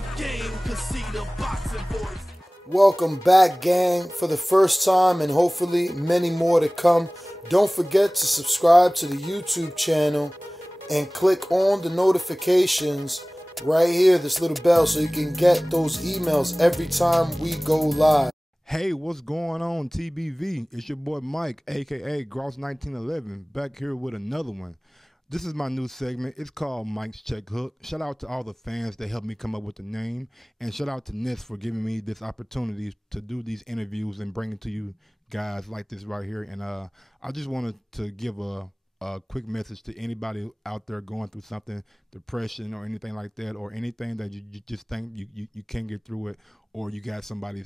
the game, cause see the boxing voice. Welcome back, gang, for the first time and hopefully many more to come. Don't forget to subscribe to the YouTube channel and click on the notifications right here, this little bell, so you can get those emails every time we go live. Hey, what's going on, TBV? It's your boy Mike, aka Gross1911, back here with another one. This is my new segment. It's called Mike's Check Hook. Shout out to all the fans that helped me come up with the name, and shout out to Ness for giving me this opportunity to do these interviews and bring it to you guys like this right here. And I just wanted to give a quick message to anybody out there going through something, depression or anything like that, or anything that you just think you can't get through it, or you got somebody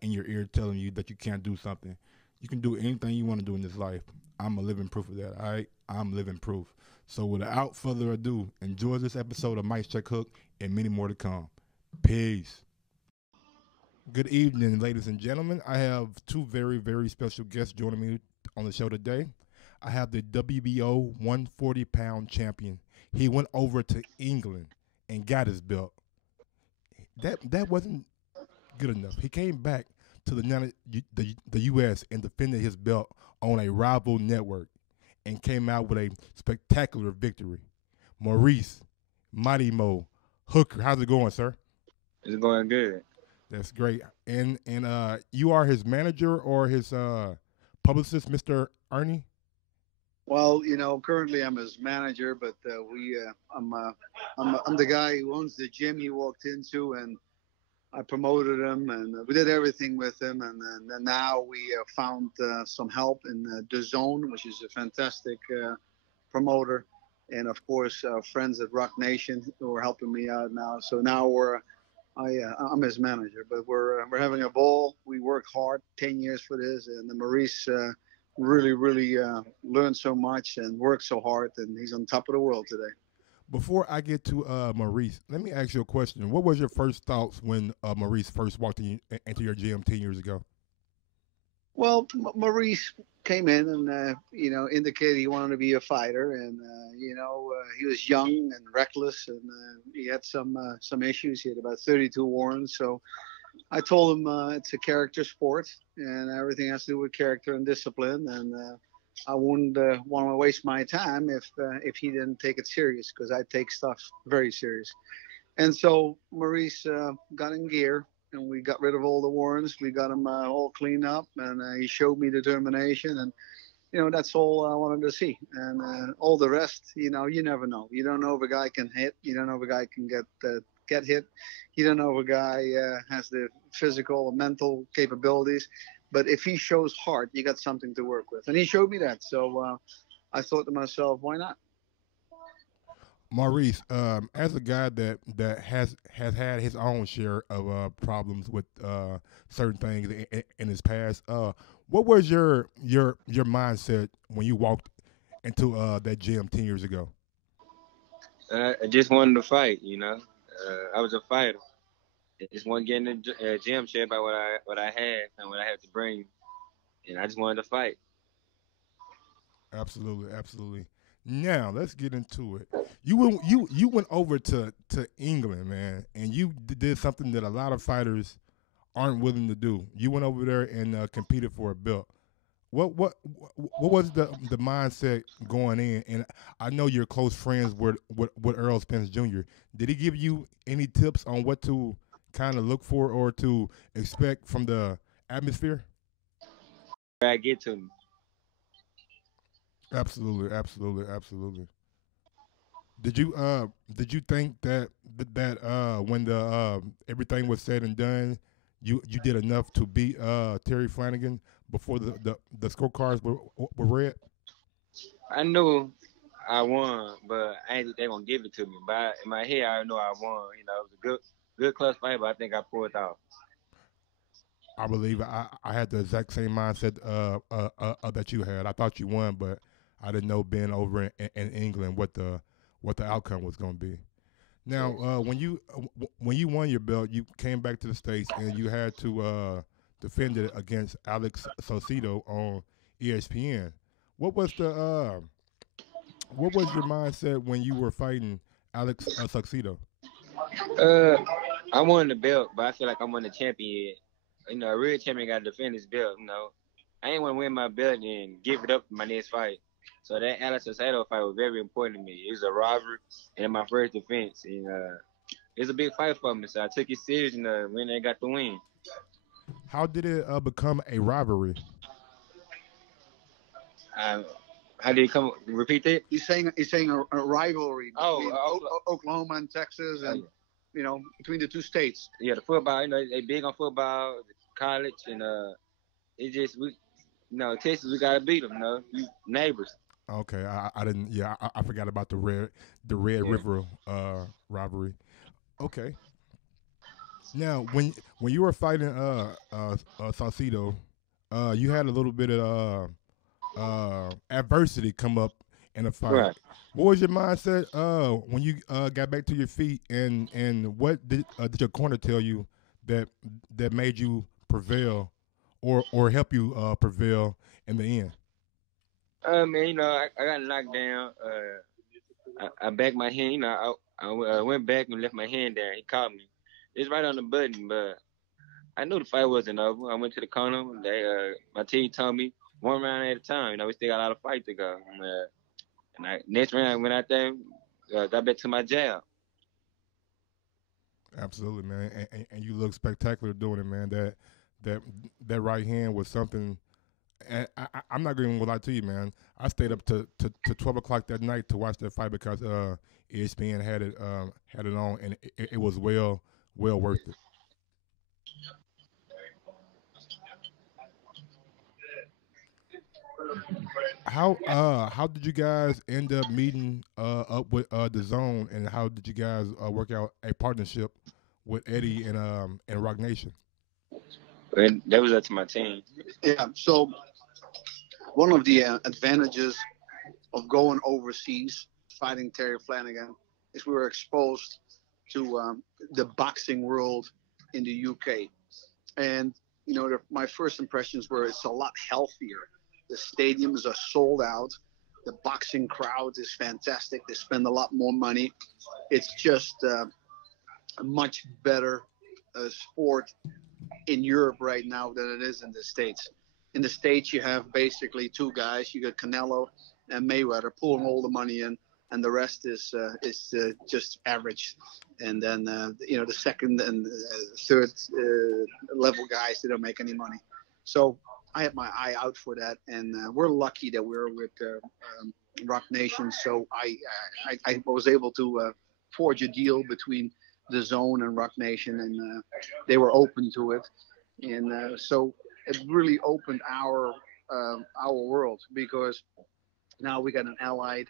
in your ear telling you that you can't do something. You can do anything you want to do in this life. I'm a living proof of that, all right? I'm living proof. So without further ado, enjoy this episode of Mike's Check Hook and many more to come. Peace. Good evening, ladies and gentlemen. I have two very, very special guests joining me on the show today. I have the WBO 140-pound champion. He went over to England and got his belt. That wasn't good enough. He came back to the U.S. and defended his belt on a rival network and came out with a spectacular victory. Maurice, Mighty Mo, Hooker, how's it going, sir? It's going good. That's great. And you are his manager or his publicist, Mr. Ernie? Well, you know, currently I'm his manager, but I'm the guy who owns the gym he walked into, and I promoted him, and we did everything with him, and now we found some help in the Zone, which is a fantastic promoter, and of course friends at Rock Nation who are helping me out now. So now I'm his manager, but we're having a ball. We worked hard, 10 years for this, and Maurice really learned so much and worked so hard, and he's on top of the world today. Before I get to Maurice, let me ask you a question. What was your first thoughts when Maurice first walked into your gym 10 years ago? Well, Maurice came in and, indicated he wanted to be a fighter. And, he was young and reckless, and he had some issues. He had about 32 warrants. So I told him it's a character sport, and everything has to do with character and discipline. And I wouldn't want to waste my time if he didn't take it serious, because I take stuff very serious. And so Maurice got in gear, and we got rid of all the warrants. We got him all cleaned up, and he showed me determination. And, that's all I wanted to see. And all the rest, you never know. You don't know if a guy can hit. You don't know if a guy can get hit. You don't know if a guy has the physical and mental capabilities. But if he shows heart, you got something to work with. And he showed me that. So I thought to myself, why not? Maurice, as a guy that has had his own share of problems with certain things in his past, what was your mindset when you walked into that gym 10 years ago? I just wanted to fight, I was a fighter. I just wanted to get in the gym, share about what I had and what I had to bring, and I just wanted to fight. Absolutely, absolutely. Now let's get into it. You went over to England, man, and you did something that a lot of fighters aren't willing to do. You went over there and competed for a belt. What was the mindset going in? And I know you're close friends with Earl Spence Jr. Did he give you any tips on what to kind of look for or to expect from the atmosphere? I get to me. Absolutely. Did you think that when the everything was said and done, you did enough to beat Terry Flanagan before the scorecards were read? I knew I won, but I ain't think they gonna give it to me. But in my head, I know I won. It was a good close fight, but I think I pulled it off. I believe I had the exact same mindset that you had. I thought you won, but I didn't know being over in England what the outcome was going to be. Now, when you won your belt, you came back to the States and you had to defend it against Alex Saucedo on ESPN. What was your mindset when you were fighting Alex Saucedo? I won the belt, but I feel like I'm on the champion yet. You know, a real champion got to defend his belt. You know, I ain't want to win my belt and give it up in my next fight. So that Alex Acevedo fight was very important to me. It was a robbery and my first defense, and it's a big fight for me. So I took it serious, and when I got the win. How did it become a rivalry? How did it come? Repeat that. He's saying a rivalry between Oh, Oklahoma and Texas, and you know, between the two states. Yeah, the football. You know, they big on football, college, and it just we, you know, Texas, we gotta beat them. You know, we neighbors. Okay, I didn't. Yeah, I forgot about the Red River rivalry. Okay. Now, when you were fighting Saucedo, you had a little bit of adversity come up in a fight. Right. What was your mindset when you got back to your feet, and what did your corner tell you that made you prevail, or help you prevail in the end? Man, you know, I got knocked down. I backed my hand. You know, I went back and left my hand there. He caught me. It's right on the button, but I knew the fight wasn't over. I went to the corner. My team told me one round at a time. You know, we still got a lot of fight to go. And next round, I went out there, got back to my jab. Absolutely, man, and you look spectacular doing it, man. That right hand was something. And I'm not going to lie to you, man. I stayed up to 12 o'clock that night to watch that fight because ESPN had it on, and it was well worth it. How did you guys end up meeting up with the Zone, and how did you guys work out a partnership with Eddie and Rock Nation? And that was up to my team. Yeah. So one of the advantages of going overseas fighting Terry Flanagan is we were exposed to the boxing world in the UK, and you know, my first impressions were it's a lot healthier. The stadiums are sold out. The boxing crowd is fantastic. They spend a lot more money. It's just a much better sport in Europe right now than it is in the States. In the States, you have basically two guys. You got Canelo and Mayweather pulling all the money in, and the rest is just average. And then you know, the second and third level guys, they don't make any money. So I had my eye out for that, and we're lucky that we're with Rock Nation. So I was able to forge a deal between the Zone and Rock Nation, and they were open to it, and so it really opened our world, because now we got an allied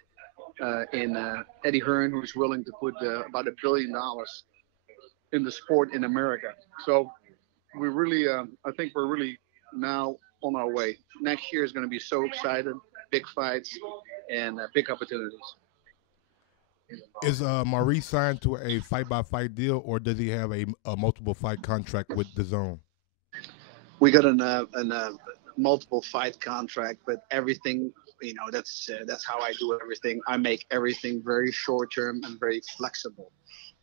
in Eddie Hearn, who's willing to put about $1 billion in the sport in America. So we really, I think we're really now on our way. Next year is going to be so excited, big fights and big opportunities. Is Maurice signed to a fight-by-fight deal, or does he have a multiple fight contract with the Zone? We got a multiple fight contract, but everything, you know, that's how I do everything. I make everything very short term and very flexible,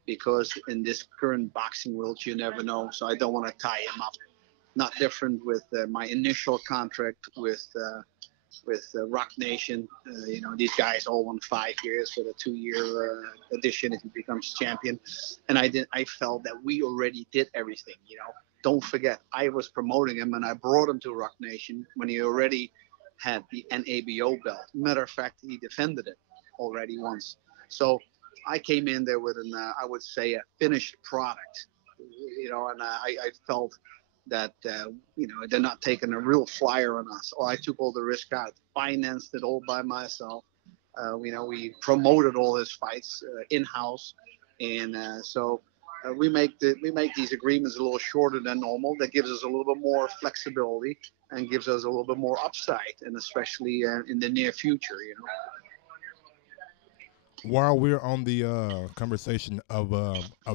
because in this current boxing world, you never know. So I don't want to tie him up. Not different with my initial contract with Rock Nation. You know, these guys all won 5 years for the 2-year addition if he becomes champion. And I felt that we already did everything. You know, don't forget, I was promoting him and I brought him to Rock Nation when he already had the NABO belt. Matter of fact, he defended it already once. So I came in there with I would say, a finished product. You know, and I felt that you know, they're not taking a real flyer on us. I took all the risk out, financed it all by myself. You know, we promoted all his fights in-house, and so we make these agreements a little shorter than normal. That gives us a little bit more flexibility and gives us a little bit more upside, and especially in the near future, you know. While we're on the conversation of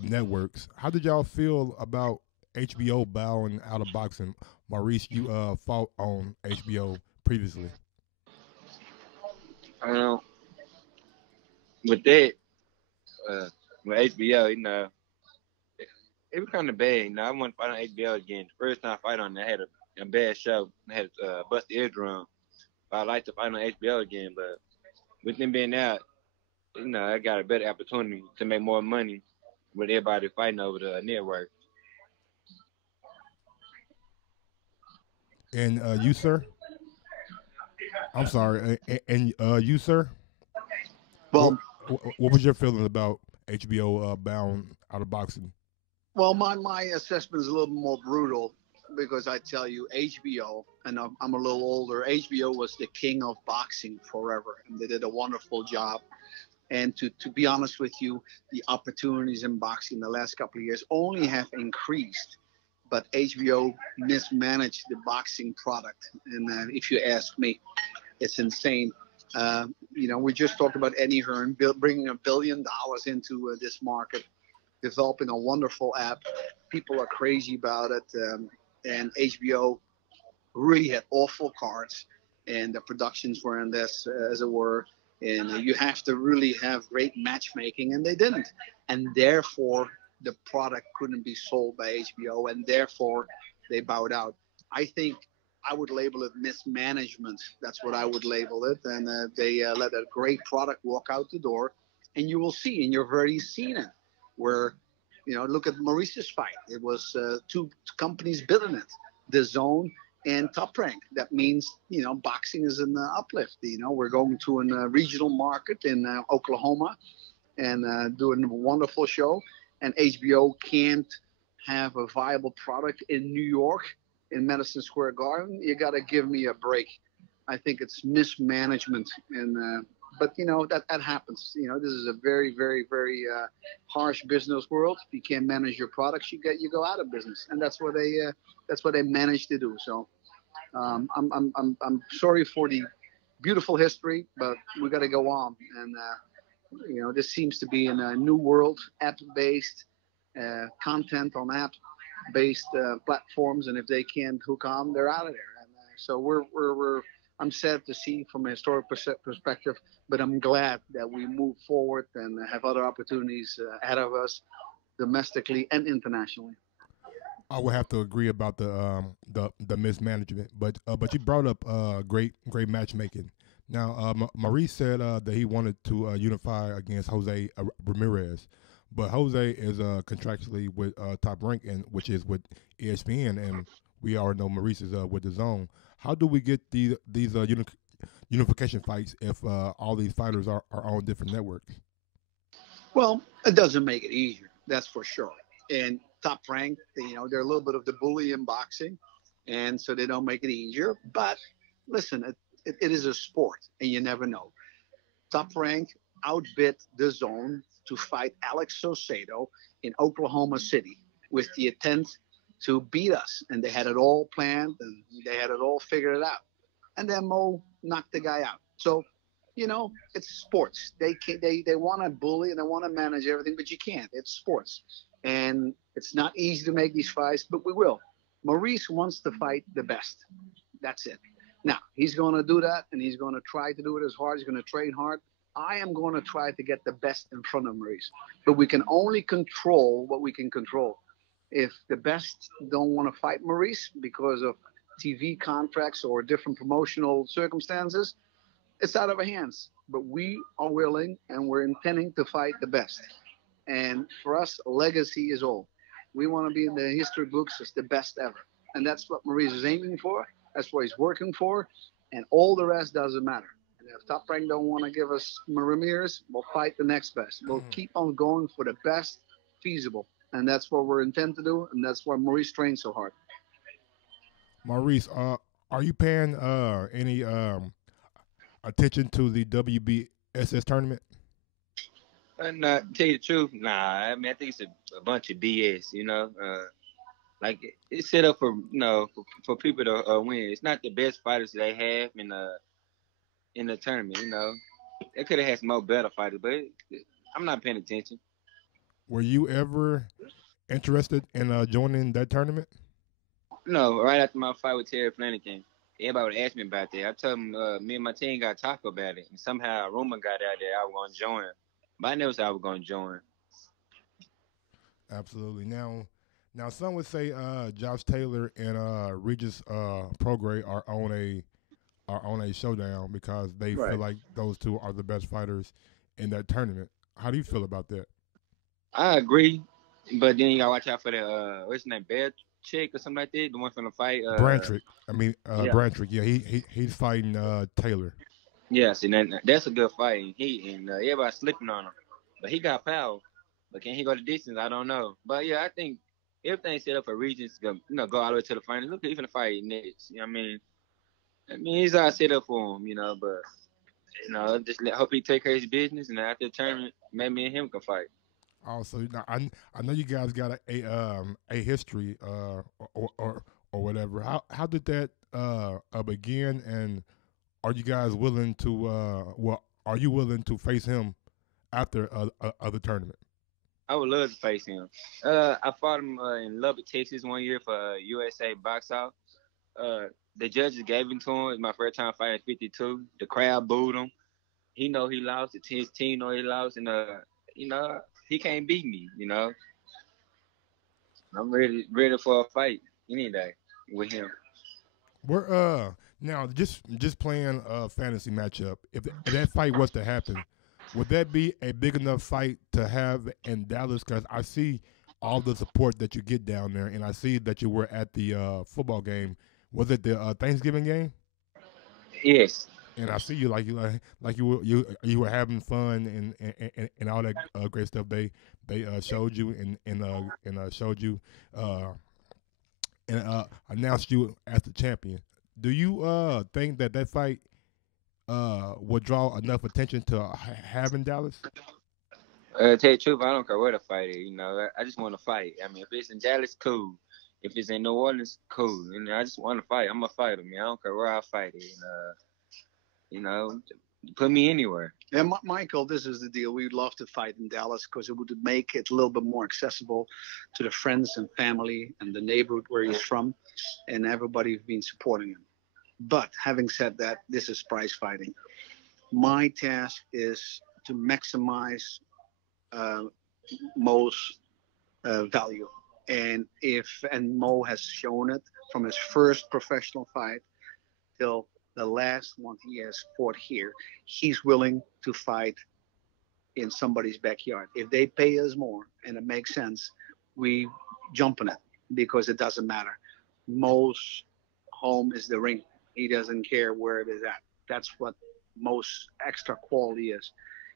networks, how did y'all feel about HBO bowing out of boxing? Maurice, you fought on HBO previously. With that, with HBO, you know, it was kind of bad. You know, I wanted to fight on HBO again. The first time I fight on it, I had a bad show. I had to bust the eardrum. But I like to fight on HBO again. But with them being out, you know, I got a better opportunity to make more money with everybody fighting over the network. And you, sir? I'm sorry. And you, sir? What, Well, what was your feelings about HBO bound out of boxing? well, my assessment is a little more brutal because I tell you, HBO, and I'm a little older. HBO was the king of boxing forever, and they did a wonderful job. And to be honest with you, the opportunities in boxing the last couple of years only have increased. But HBO mismanaged the boxing product, and if you ask me, it's insane. You know, we just talked about Eddie Hearn bringing $1 billion into this market, developing a wonderful app. People are crazy about it, and HBO really had awful cards, and the productions were in this, as it were. And you have to really have great matchmaking, and they didn't. And therefore, the product couldn't be sold by HBO, and therefore, they bowed out. I think I would label it mismanagement. That's what I would label it. And they let a great product walk out the door, and you will see, and you've already seen it, where, you know, look at Maurice's fight. It was two companies bidding it, the Zone and Top Rank. That means, you know, boxing is an uplift. You know, we're going to a regional market in Oklahoma and doing a wonderful show. And HBO can't have a viable product in New York, in Madison Square Garden. You got to give me a break. I think it's mismanagement, and but you know that happens. You know, this is a very, very, very harsh business world. If you can't manage your products, you go out of business, and that's what they managed to do. So I'm sorry for the beautiful history, but we got to go on. And you know, this seems to be in a new world, app-based content on app-based platforms, and if they can't hook on, they're out of there. And so we're I'm sad to see from a historic perspective, but I'm glad that we move forward and have other opportunities ahead of us, domestically and internationally. I would have to agree about the mismanagement, but you brought up great matchmaking. Now, Maurice said that he wanted to unify against Jose Ramirez, but Jose is contractually with Top Rank, and which is with ESPN, and we already know Maurice is with the Zone. How do we get these unification fights if all these fighters are on different networks? Well, it doesn't make it easier, that's for sure. And Top Rank, you know, they're a little bit of the bully in boxing, and so they don't make it easier. But listen, it is a sport, and you never know. Top Rank outbid the Zone to fight Alex Saucedo in Oklahoma City with the intent to beat us, and they had it all planned and they had it all figured out. And then Mo knocked the guy out. So, you know, it's sports. They want to bully and they want to manage everything, but you can't. It's sports, and it's not easy to make these fights, but we will. Maurice wants to fight the best. That's it. Now he's going to do that, and he's going to try to do it as hard. He's going to train hard. I am going to try to get the best in front of Maurice, but we can only control what we can control. If the best don't want to fight Maurice because of TV contracts or different promotional circumstances, it's out of our hands. But we are willing and we're intending to fight the best. And for us, legacy is all. We want to be in the history books as the best ever. And that's what Maurice is aiming for. That's what he's working for. And all the rest doesn't matter. And if Top Rank don't want to give us Ramirez, we'll fight the next best. We'll keep on going for the best feasible. And that's what we're intent to do. And that's why Maurice trains so hard. Maurice, are you paying any attention to the WBSS tournament? Nah, to tell you the truth, nah. I mean, I think it's a bunch of BS. You know, like it's set up for for people to win. It's not the best fighters they have in the tournament. You know, they could have had some more better fighters, but I'm not paying attention. Were you ever interested in joining that tournament? No, right after my fight with Terry Flanagan, everybody would ask me about that. I told them me and my team got talk about it, and somehow a rumor got out there I was going to join. But I never said I was going to join. Absolutely. Now, Now, some would say Josh Taylor and Regis Prograis are on a showdown because they Right. feel like those two are the best fighters in that tournament. How do you feel about that? I agree, but then you gotta watch out for the what's his name, Bear Chick or something like that. The one from the fight. Brantrick. Yeah, Brantrick. Yeah, he's fighting Taylor. yeah. See, that's a good fight. And everybody sleeping on him, but he got power. But can he go the distance? I don't know. But yeah, I think everything's set up for Regis to go all the way to the final. Look, even the fight next. You know what I mean, he's all set up for him. But just hope he take care of his business, and after the tournament, maybe me and him can fight. Also, now, I know you guys got a history or whatever. How did that begin? And are you guys willing to are you willing to face him after the tournament? I would love to face him. I fought him in Lubbock, Texas, one year for USA Box Out. The judges gave him to him. It's my first time fighting at 52. The crowd booed him. He know he lost. His team know he lost, and he can't beat me. I'm ready for a fight any day with him. We're now just playing a fantasy matchup. If that fight was to happen, would that be a big enough fight to have in Dallas? Because I see all the support that you get down there, and I see that you were at the football game. Was it the Thanksgiving game? Yes. And I see you like you were having fun and all that great stuff. They showed you and showed you and announced you as the champion. Do you think that fight would draw enough attention to have in Dallas? Tell you the truth, I don't care where the fight is. I just want to fight. I mean, if it's in Dallas, cool. If it's in New Orleans, cool. I just want to fight. I'm a fighter, man. I don't care where I fight it. Put me anywhere. And Michael, this is the deal. We'd love to fight in Dallas because it would make it a little bit more accessible to the friends and family and the neighborhood where he's from, and everybody who's been supporting him. But having said that, this is prize fighting. My task is to maximize Mo's value. And Mo has shown it from his first professional fight till the last one he has fought here, he's willing to fight in somebody's backyard. If they pay us more and it makes sense, we jump on it because it doesn't matter. Mo's home is the ring. He doesn't care where it is at. That's what Mo's extra quality is.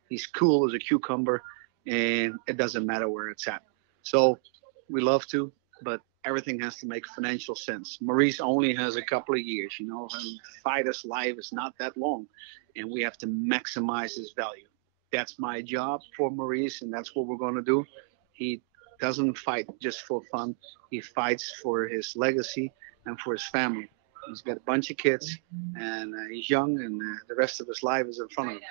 He's cool as a cucumber, and it doesn't matter where it's at. So we love to, but everything has to make financial sense. Maurice only has a couple of years, and fighter's life is not that long, and we have to maximize his value. That's my job for Maurice, and that's what we're going to do. He doesn't fight just for fun. He fights for his legacy and for his family. He's got a bunch of kids, and he's young, and the rest of his life is in front of him.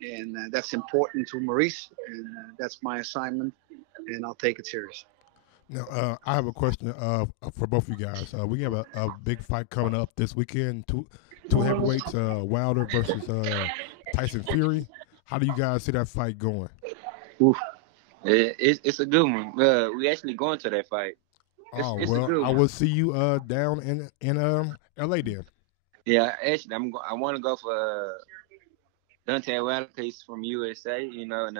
And that's important to Maurice, and that's my assignment, and I'll take it serious. Now, I have a question for both of you guys. We have a big fight coming up this weekend. Two heavyweights, Wilder versus Tyson Fury. How do you guys see that fight going? Oof. It's a good one. We actually going to that fight. It's a good one. I will see you down in LA then. Yeah, actually, I want to go for Dante Wilder because he's from USA, and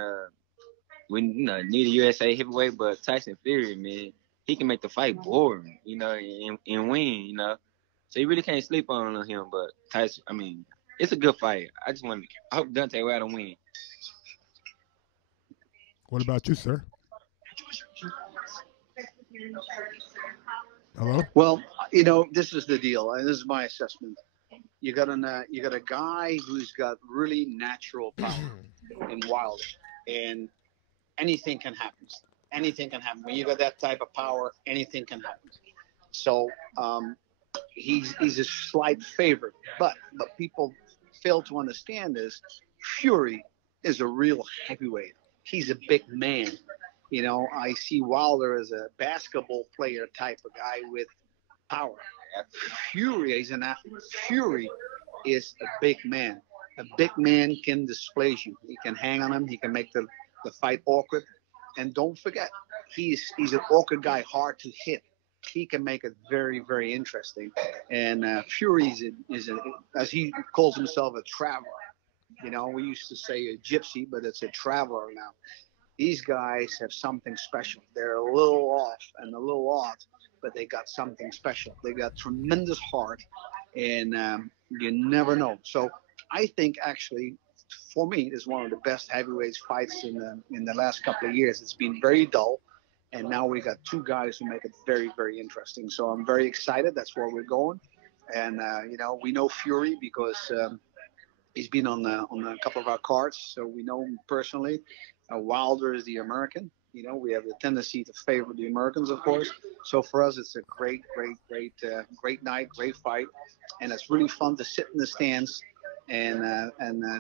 we need a USA heavyweight, but Tyson Fury, man, he can make the fight boring, and win, So you really can't sleep on him. But Tyson, I mean, it's a good fight. I hope Dante Wilder win. What about you, sir? Hello? Well, this is the deal, and this is my assessment. You got a guy who's got really natural power in Wilder, and anything can happen. Anything can happen. When you got that type of power, anything can happen. So he's a slight favorite. But people fail to understand is Fury is a real heavyweight. He's a big man. I see Wilder as a basketball player type of guy with power. Fury is an athlete. Fury is a big man. A big man can displace you. He can hang on him. He can make the fight awkward. And don't forget, he's an awkward guy, hard to hit. He can make it very, very interesting. And Fury is as he calls himself, a traveler. You know, we used to say a gypsy, but it's a traveler now. These guys have something special. They're a little off and a little odd, but they got something special. They got tremendous heart, and you never know. So I think actually, for me, it's one of the best heavyweight fights in the last couple of years. It's been very dull, and now we got two guys who make it very, very interesting. So I'm very excited. That's where we're going, and you know, we know Fury because he's been on a couple of our cards, so we know him personally. Wilder is the American. You know, we have the tendency to favor the Americans, of course. So for us, it's a great night, great fight, and it's really fun to sit in the stands and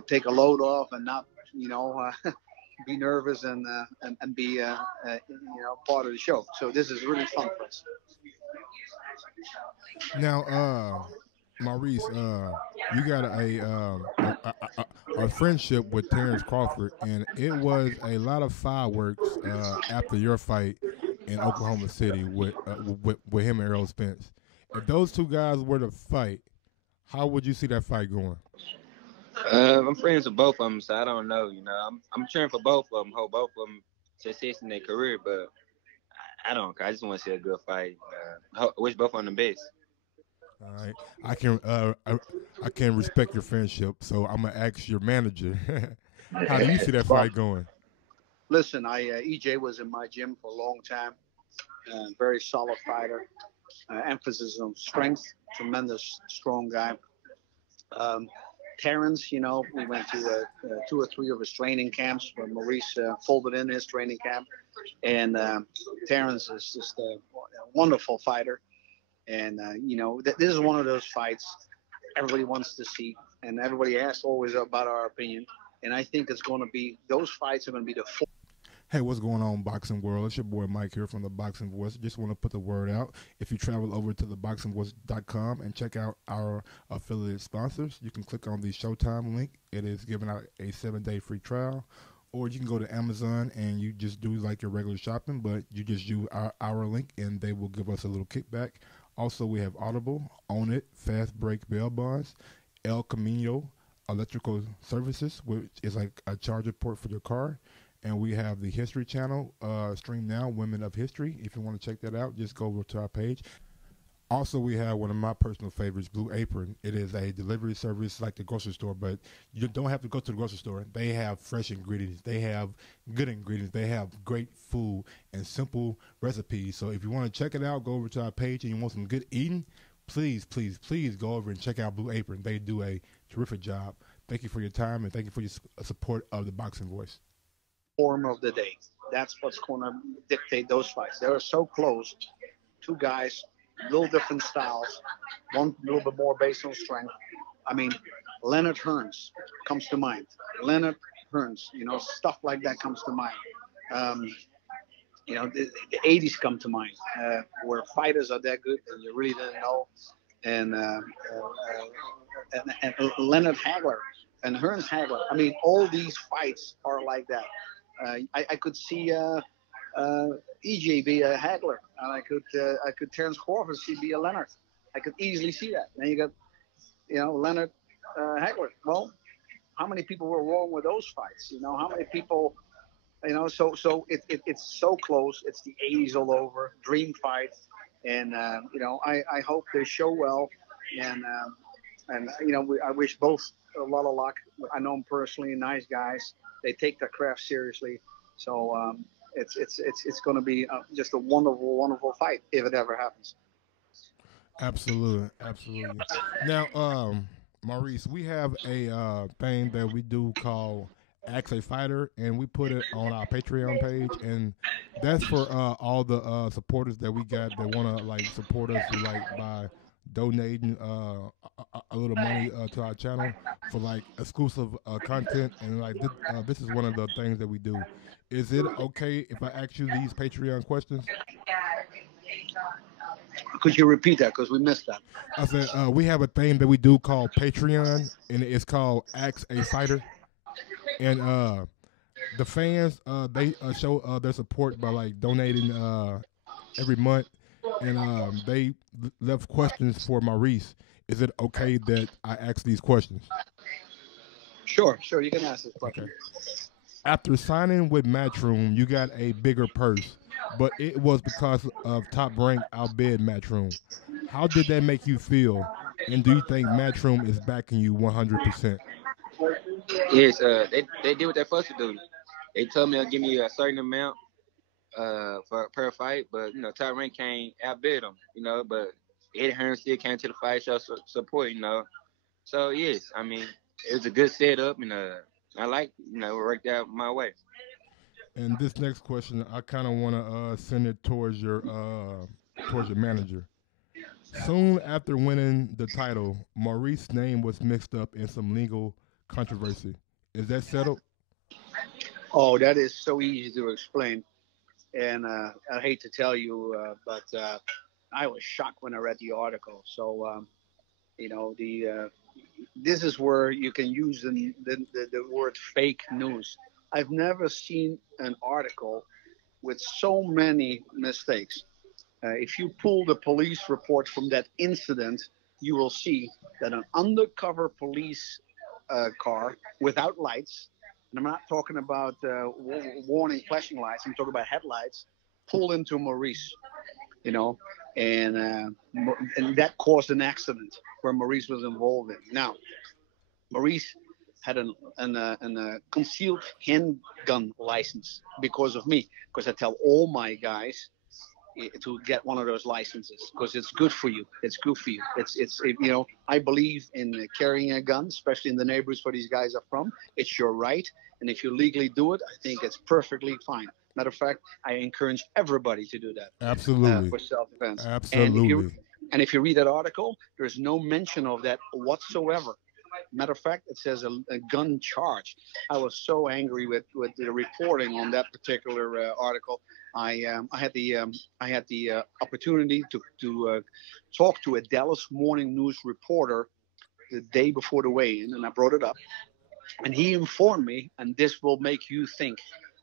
take a load off and not, you know, be nervous and be you know, part of the show. So this is really fun for us. Now, Maurice, you got a friendship with Terrence Crawford, and it was a lot of fireworks after your fight in Oklahoma City with him and Errol Spence. If those two guys were to fight, how would you see that fight going? I'm friends with both of them, so I don't know. You know, I'm cheering for both of them. Hope both of them success in their career, but I don't. I just want to see a good fight. I wish both of them the best. All right, I can respect your friendship, so I'm gonna ask your manager. How do you see that fight going? Listen, EJ was in my gym for a long time. Very solid fighter. Emphasis on strength. Tremendous, strong guy. Terrence, you know, we went to 2 or 3 of his training camps where Maurice folded in his training camp, and Terrence is just a wonderful fighter. And, you know, this is one of those fights everybody wants to see, and everybody asks always about our opinion. And I think it's going to be, those fights are going to be the four. Hey, what's going on, boxing world? It's your boy Mike here from The Boxing Voice. Just want to put the word out. If you travel over to ThaBoxingvoice.com and check out our affiliate sponsors, you can click on the Showtime link. It is giving out a 7-day free trial. Or you can go to Amazon and you just do like your regular shopping, but you just use our link and they will give us a little kickback. Also, we have Audible, Own It, Fast Break Bail Bonds, El Camino Electrical Services, which is like a charger port for your car. And we have the History Channel, Stream Now, Women of History. If you want to check that out, just go over to our page. Also, we have one of my personal favorites, Blue Apron. It is a delivery service like the grocery store, but you don't have to go to the grocery store. They have fresh ingredients. They have good ingredients. They have great food and simple recipes. So if you want to check it out, go over to our page and you want some good eating, please, please, please go over and check out Blue Apron. They do a terrific job. Thank you for your time and thank you for your support of The Boxing Voice. Form of the day. That's what's going to dictate those fights. They're so close. Two guys, little different styles. One a little bit more based on strength. I mean, Leonard Hearns comes to mind. Leonard Hearns, you know, stuff like that comes to mind. You know, the 80s come to mind, where fighters are that good and you really didn't know. And Leonard Hagler and Hearns Hagler. I mean, all these fights are like that. I could see EJ be a Hagler, and I could Terrence Crawford be a Leonard. I could easily see that. Then you got, you know, Leonard Hagler. Well, how many people were wrong with those fights? You know, how many people, you know? So it's so close. It's the 80s all over. Dream fight, and you know, I hope they show well, and you know, I wish both a lot of luck. I know them personally, nice guys. They take their craft seriously. So it's going to be just a wonderful, wonderful fight if it ever happens. Absolutely, absolutely. Now, Maurice, we have a thing that we do called Ask a Fighter, and we put it on our Patreon page, and that's for all the supporters that we got that want to like support us like by donating a little money to our channel for like exclusive content, and like this is one of the things that we do. Is it okay if I ask you these Patreon questions? Could you repeat that, because we missed that? I said we have a thing that we do called Patreon, and it's called Ask a Fighter, and The fans, they show their support by like donating every month, and they left questions for Maurice. Is it okay that I ask these questions? Sure, sure. You can ask this Okay. question. After signing with Matchroom, you got a bigger purse, but it was because of Top Rank outbid Matchroom. How did that make you feel? And do you think Matchroom is backing you 100%? Yes, they did what they're supposed to do. They told me they'll give me a certain amount for per fight, but Top Rank can't outbid them. But Eddie Hearn still came to the fight, show support. So yes, I mean it was a good setup, and I like it worked out my way. And this next question, I kind of want to send it towards your manager. Soon after winning the title, Maurice's name was mixed up in some legal controversy. Is that settled? Oh, that is so easy to explain. And I hate to tell you, but I was shocked when I read the article. So, the this is where you can use the word fake news. I've never seen an article with so many mistakes. If you pull the police report from that incident, you will see that an undercover police car without lights, and I'm not talking about warning flashing lights, I'm talking about headlights, pulled into Maurice, you know, and and that caused an accident where Maurice was involved in. Now, Maurice had a concealed handgun license because of me, because I tell all my guys to get one of those licenses because it's good for you. It's good for you. I believe in carrying a gun, especially in the neighborhoods where these guys are from. It's your right, and if you legally do it, I think it's perfectly fine. Matter of fact, I encourage everybody to do that Absolutely. for self-defense. And Absolutely. if you read that article, there's no mention of that whatsoever. Matter of fact, it says a gun charge. I was so angry with the reporting on that particular article. I had the opportunity to talk to a Dallas Morning News reporter the day before the weigh-in, and I brought it up, and he informed me, and this will make you think,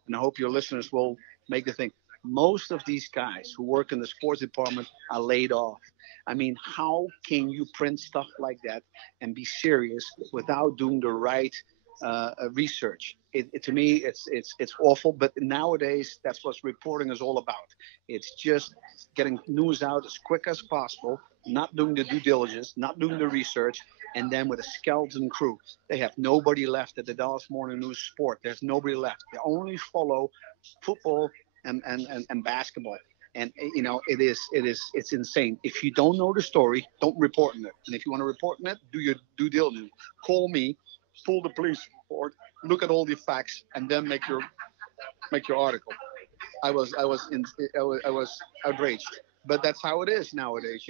and I hope your listeners will make the thing. Most of these guys who work in the sports department are laid off. I mean, how can you print stuff like that and be serious without doing the right research? To me, it's awful. But nowadays, that's what reporting is all about. It's just getting news out as quick as possible, not doing the due diligence, not doing the research, and then with a skeleton crew. They have nobody left at the Dallas Morning News Sport. There's nobody left. They only follow football and basketball. And it's insane. If you don't know the story, don't report on it. And if you want to report on it, do your due diligence. Call me, pull the police report, look at all the facts, and then make your article. I was outraged, but that's how it is nowadays.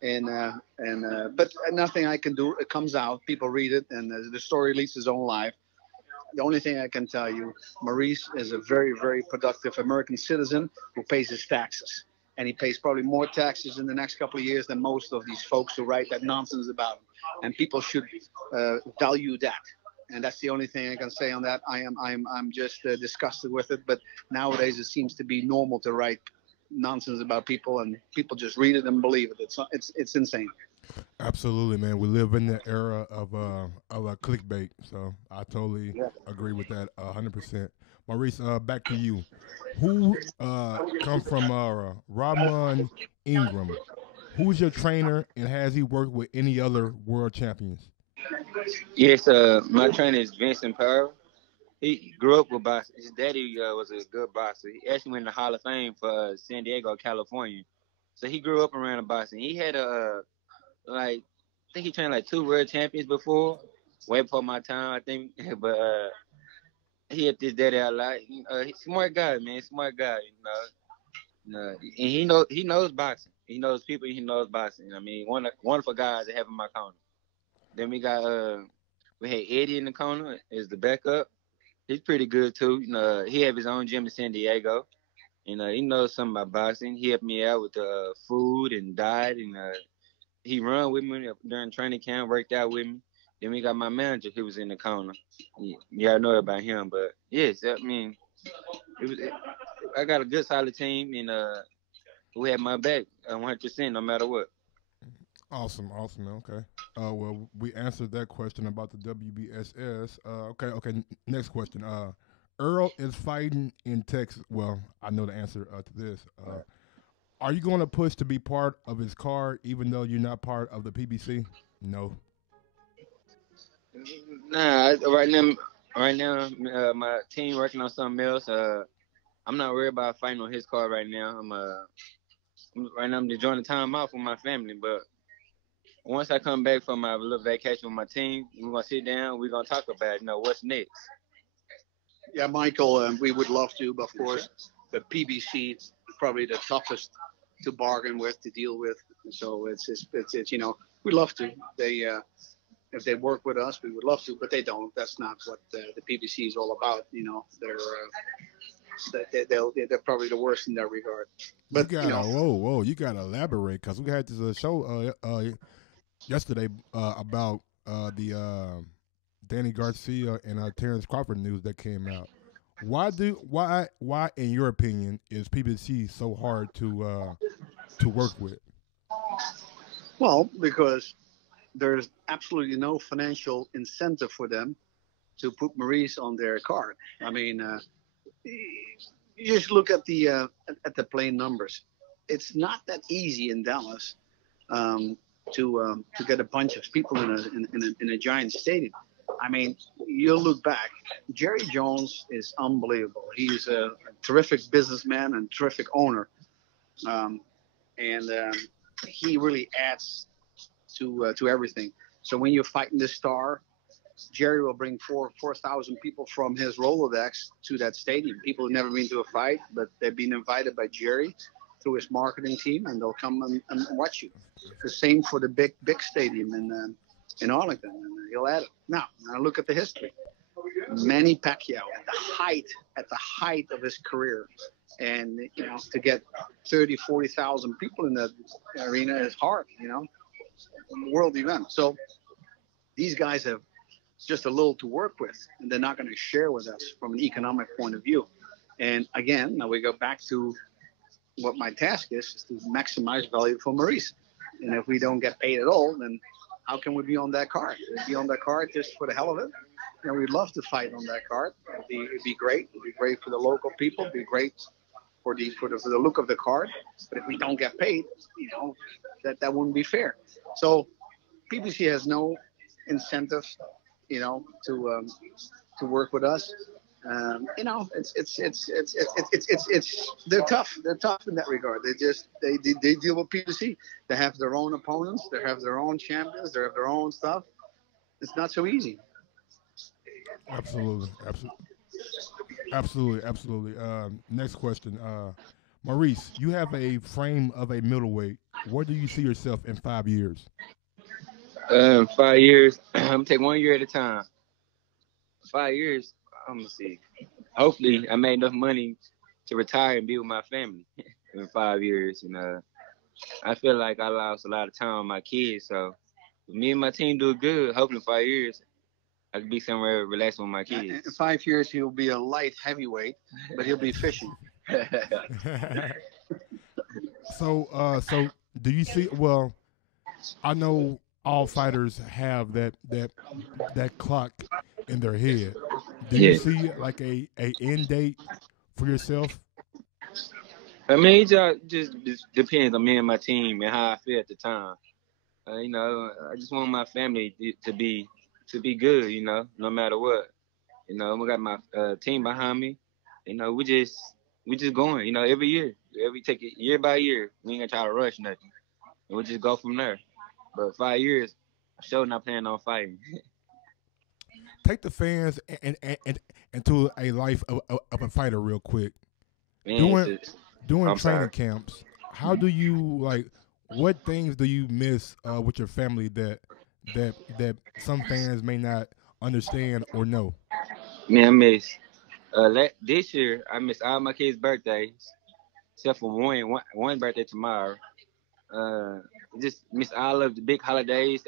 But nothing I can do. It comes out, people read it, and the story leads its own life. The only thing I can tell you, Maurice is a very, very productive American citizen who pays his taxes. And he pays probably more taxes in the next couple of years than most of these folks who write that nonsense about him. And people should value that. And that's the only thing I can say on that. I'm just disgusted with it. But nowadays it seems to be normal to write nonsense about people, and people just read it and believe it. It's insane. Absolutely, man. We live in the era of clickbait, so I totally agree with that 100%. Maurice, back to you. Who come from Ramon Ingram? Who's your trainer, and has he worked with any other world champions? Yes, my trainer is Vincent Pearl. He grew up with boxing. His daddy was a good boxer. He actually went in the Hall of Fame for San Diego, California. So he grew up around the boxing. He had like I think he trained like two world champions before, way before my time, I think. But he helped his daddy out a lot. He's a smart guy, man. Smart guy, and he knows boxing. He knows people. He knows boxing. I mean, wonderful guys to have in my corner. Then we had Eddie in the corner as the backup. He's pretty good too. He have his own gym in San Diego. He knows something about boxing. He helped me out with food and diet, and he run with me during training camp, worked out with me. Then we got my manager. He was in the corner. Yeah, I know about him, but yes, I mean, it was. I got a good solid team, and who had my back 100% no matter what. Awesome, awesome. Okay. Well, we answered that question about the WBSS. Okay. Next question. Earl is fighting in Texas. Well, I know the answer to this. Are you going to push to be part of his card, even though you're not part of the PBC? No. Nah, right now, my team working on something else. I'm not worried about fighting on his card right now. Right now I'm enjoying the time off with my family, but once I come back from my little vacation with my team, we're gonna sit down. We're gonna talk about what's next. Yeah, Michael, we would love to, but of course, the PBC is probably the toughest to bargain with, to deal with. So it's we love to. They if they work with us, we would love to, but they don't. That's not what the PBC is all about. They're probably the worst in that regard. But whoa, you gotta elaborate, because we had this show yesterday about the Danny Garcia and Terrence Crawford news that came out. Why in your opinion is PBC so hard to work with? Well, because there's absolutely no financial incentive for them to put Maurice on their card. I mean, you just look at the plain numbers. It's not that easy in Dallas to get a bunch of people in a giant stadium. I mean, you'll look back. Jerry Jones is unbelievable. He's a terrific businessman and terrific owner, and he really adds to everything. So when you're fighting the star, Jerry will bring 4,000 people from his Rolodex to that stadium. People who've never been to a fight, but they've been invited by Jerry through his marketing team, and they'll come and watch you. The same for the big stadium in Arlington, and he'll add it. Now look at the history. Manny Pacquiao at the height of his career, and to get 40,000 people in that arena is hard. World event. So these guys have just a little to work with, and they're not going to share with us from an economic point of view. And again, now we go back to what my task is to maximize value for Maurice. And if we don't get paid at all, then how can we be on that card? We'd be on that card just for the hell of it. We'd love to fight on that card. It'd be great. It'd be great for the local people. It'd be great for the look of the card. But if we don't get paid, that wouldn't be fair. So PBC has no incentive, to work with us. They're tough. They're tough in that regard. They deal with PBC. They have their own opponents. They have their own champions. They have their own stuff. It's not so easy. Absolutely. Next question. Maurice, you have a frame of a middleweight. Where do you see yourself in 5 years? 5 years. I'm gonna take 1 year at a time. 5 years. I'm gonna see. Hopefully, I made enough money to retire and be with my family in 5 years. I feel like I lost a lot of time with my kids. So, if me and my team do good, hopefully in 5 years, I could be somewhere relaxing with my kids. In 5 years, he'll be a light heavyweight, but he'll be fishing. So do you see? Well, I know all fighters have that clock in their head. Do you see like a end date for yourself? I mean, it just depends on me and my team and how I feel at the time. I just want my family to be good. No matter what. We got my team behind me. We just going. Every year, we take it year by year. We ain't gonna try to rush nothing, and we just go from there. But 5 years, I'm sure not planning on fighting. Take the fans and into a life of a fighter real quick. Man, Doing training camps, how do you what things do you miss with your family that some fans may not understand or know? Man, I miss this year. I missed all my kids' birthdays except for one birthday tomorrow. Just miss all of the big holidays.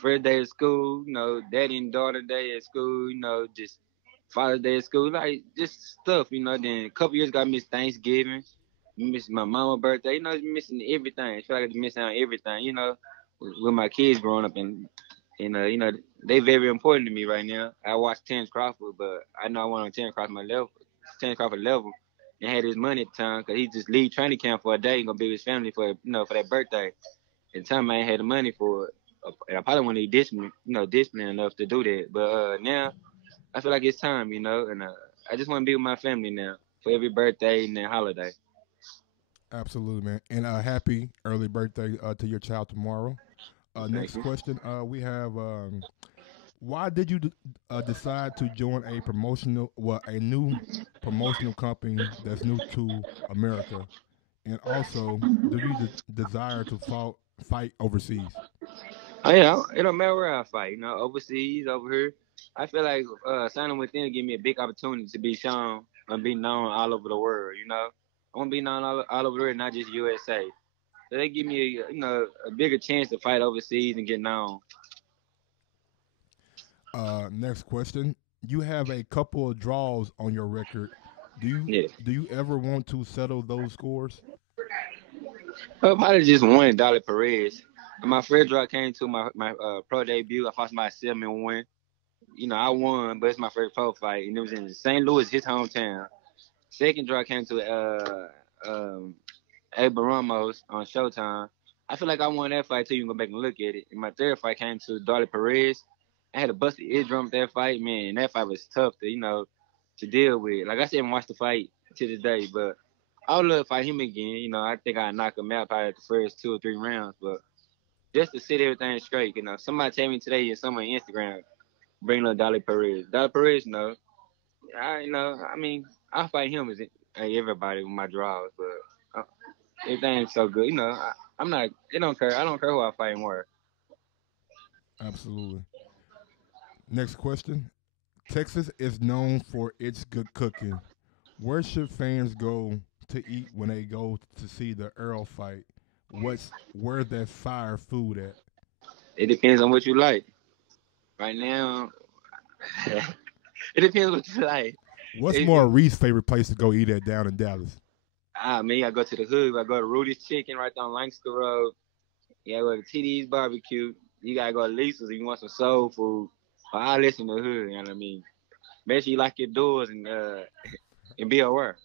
first day of school, you know, daddy and daughter day at school, you know, just Father's Day at school, like just stuff, you know. Then a couple years ago, I missed Thanksgiving, missed my mama's birthday, you know, missing everything. I feel like I missing out on everything, you know, with my kids growing up and you know, they very important to me right now. I watched Terrence Crawford, but I know I want on Terrence Crawford level, and had his money at the time because he just leave training camp for a day and gonna be with his family for for that birthday. At the time, I ain't had the money for it. And I probably wouldn't be disciplined enough to do that. But now I feel like it's time, you know, and I just want to be with my family now for every birthday and then holiday. Absolutely, man. And happy early birthday to your child tomorrow. Next question we have why did you decide to join a new promotional company that's new to America? And also, do you desire to fight overseas? Oh, yeah, it don't matter where I fight, you know, overseas, over here. I feel like signing with them give me a big opportunity to be shown and be known all over the world, you know. I want to be known all over the world, not just USA. So they give me, a bigger chance to fight overseas and get known. Next question. You have a couple of draws on your record. Do you ever want to settle those scores? Probably just one, Dolly Perez. My first draw came to my pro debut. I fought my 7-1. You know, I won, but it's my first pro fight, and it was in St. Louis, his hometown. Second draw came to Abel Ramos on Showtime. I feel like I won that fight too. You can go back and look at it. And my third fight came to Dolly Perez. I had a busted eardrum at that fight, man. And that fight was tough to deal with. Like I said, I haven't watched the fight to this day, but I would love to fight him again. You know, I think I'd knock him out probably at the first 2 or 3 rounds, but just to set everything straight, you know. Somebody tell me today or someone on Instagram, bring up Dolly Perez. Dolly Perez, no. I fight him as everybody with my draws, but everything's so good. You know, I'm not, it don't care. I don't care who I fight and where. Absolutely. Next question. Texas is known for its good cooking. Where should fans go to eat when they go to see the Earl fight? Where's that fire food at? It depends on what you like. Right now, it depends what you like. What's Maurice's favorite place to go eat at down in Dallas? I go to the hood. I go to Rudy's Chicken right there on Lancaster Road. You gotta go to TD's Barbecue. You gotta go to Lisa's if you want some soul food. Or I listen to the hood, you know what I mean? Make sure you lock your doors and be aware.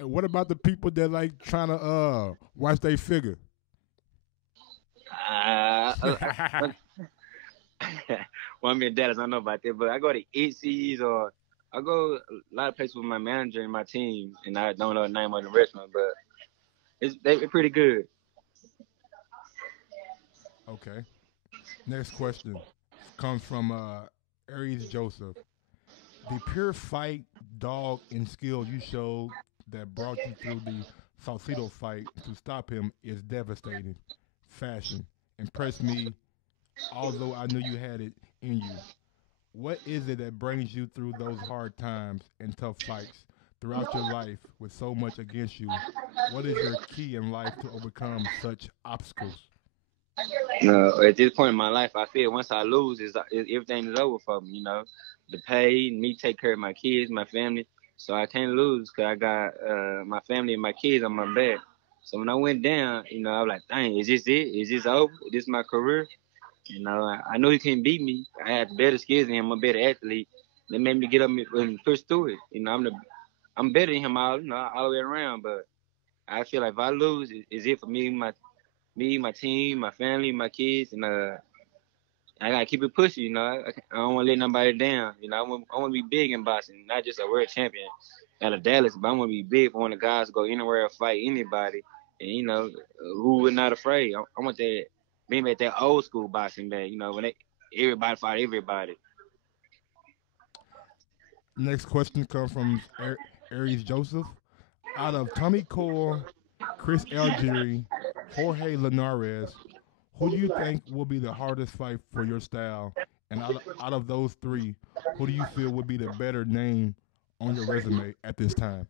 And what about the people that like trying to watch their figure? Well, I'm in Dallas, I don't know about that, but I go to Itzy's or I go a lot of places with my manager and my team, and I don't know the name of the restaurant, but they're pretty good. Okay. Next question comes from Aries Joseph. The pure fight, dog, and skill you showed that brought you through the Saucedo fight to stop him is devastating. Fashion. Impressed me, although I knew you had it in you. What is it that brings you through those hard times and tough fights throughout your life with so much against you? What is your key in life to overcome such obstacles? At this point in my life, I feel once I lose, everything is over for me. You know, the pay, me take care of my kids, my family. So I can't lose because I got my family and my kids on my back. So when I went down, you know, I was like, dang, is this it? Is this over? Is this my career? You know, I know he couldn't beat me. I had better skills than him. I'm a better athlete. That made me get up and push through it. You know, I'm better than him all the way around. But I feel like if I lose, is it for me, my team, my family, my kids, and I gotta keep it pushing. You know, I don't want to let nobody down. You know, I want to be big in boxing, not just a world champion out of Dallas, but I want to be big for one of the guys to go anywhere and fight anybody. And you know, who would not afraid? I want that. Being at that old school boxing back, you know, when everybody fought everybody. Next question comes from Aries Joseph. Out of Tommy Core, Chris Algieri, Jorge Linares, who do you think will be the hardest fight for your style? And out of those three, who do you feel would be the better name on your resume at this time?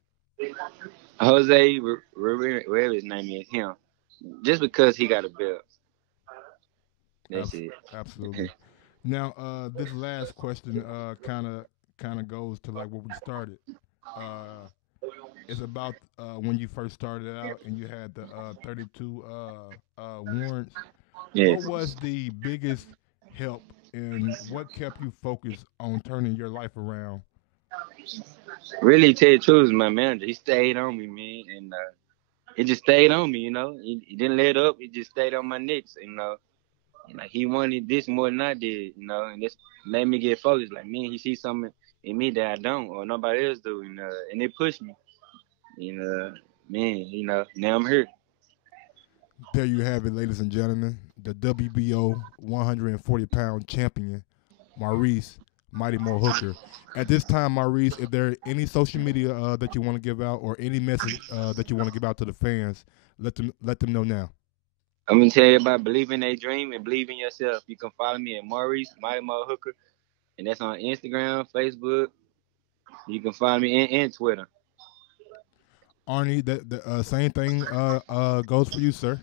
Jose, whatever his name is, him. Just because he got a belt. That's it. Absolutely. Now, this last question kind of goes to like where we started. Uh, it's about when you first started out and you had the 32 warrants. What Yes. was the biggest help and what kept you focused on turning your life around? Really, tell you the truth, my manager, he stayed on me, man, and he just stayed on me, you know. He didn't let up. He just stayed on my necks, you know. And, like, he wanted this more than I did, you know, and this made me get focused. Like, man, he sees something in me that I don't or nobody else do, and it pushed me. Man, you know, now I'm here. There you have it, ladies and gentlemen. The WBO 140-pound champion, Maurice Mighty Mo Hooker. At this time, Maurice, if there any social media that you want to give out or any message that you want to give out to the fans, let them know now. I'm gonna tell you about believing a dream and believe in yourself. You can follow me at Maurice Mighty Mo Hooker, and that's on Instagram, Facebook. You can follow me in Twitter. Arnie, the same thing goes for you, sir.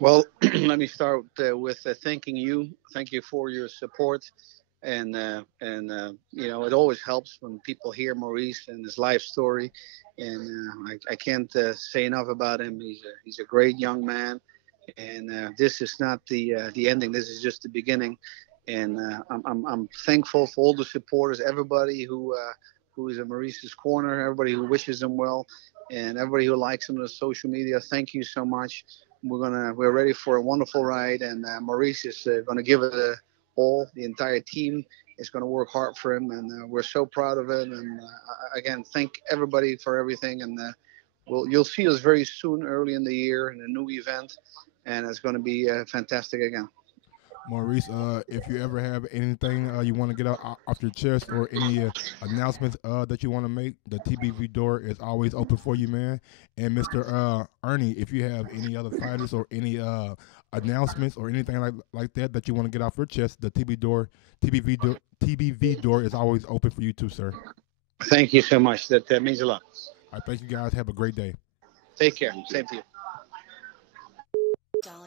Well, let me start with thanking you. Thank you for your support. And you know, it always helps when people hear Maurice and his life story. And I can't say enough about him. He's a great young man. And this is not the ending. This is just the beginning. And I'm thankful for all the supporters, everybody who is in Maurice's corner, everybody who wishes him well, and everybody who likes him on social media. Thank you so much. We're ready for a wonderful ride, and Maurice is gonna give it all. The entire team is gonna work hard for him, and we're so proud of it. And again, thank everybody for everything. And you'll see us very soon, early in the year, in a new event, and it's gonna be fantastic again. Maurice, if you ever have anything you want to get off your chest or any announcements that you want to make, the TBV door is always open for you, man. And Mr. Ernie, if you have any other fighters or any announcements or anything like that you want to get off your chest, the TBV door is always open for you too, sir. Thank you so much. That means a lot. I thank you guys. Have a great day. Take care. Same to you.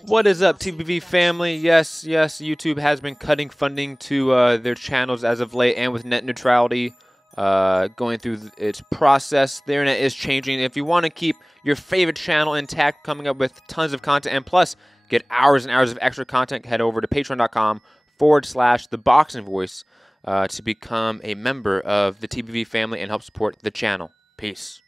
What is up, TBV family? Yes, YouTube has been cutting funding to their channels as of late, and with net neutrality going through its process, the internet is changing. If you want to keep your favorite channel intact, coming up with tons of content, and plus get hours and hours of extra content, head over to patreon.com/ThaBoxingVoice to become a member of the TBV family and help support the channel. Peace.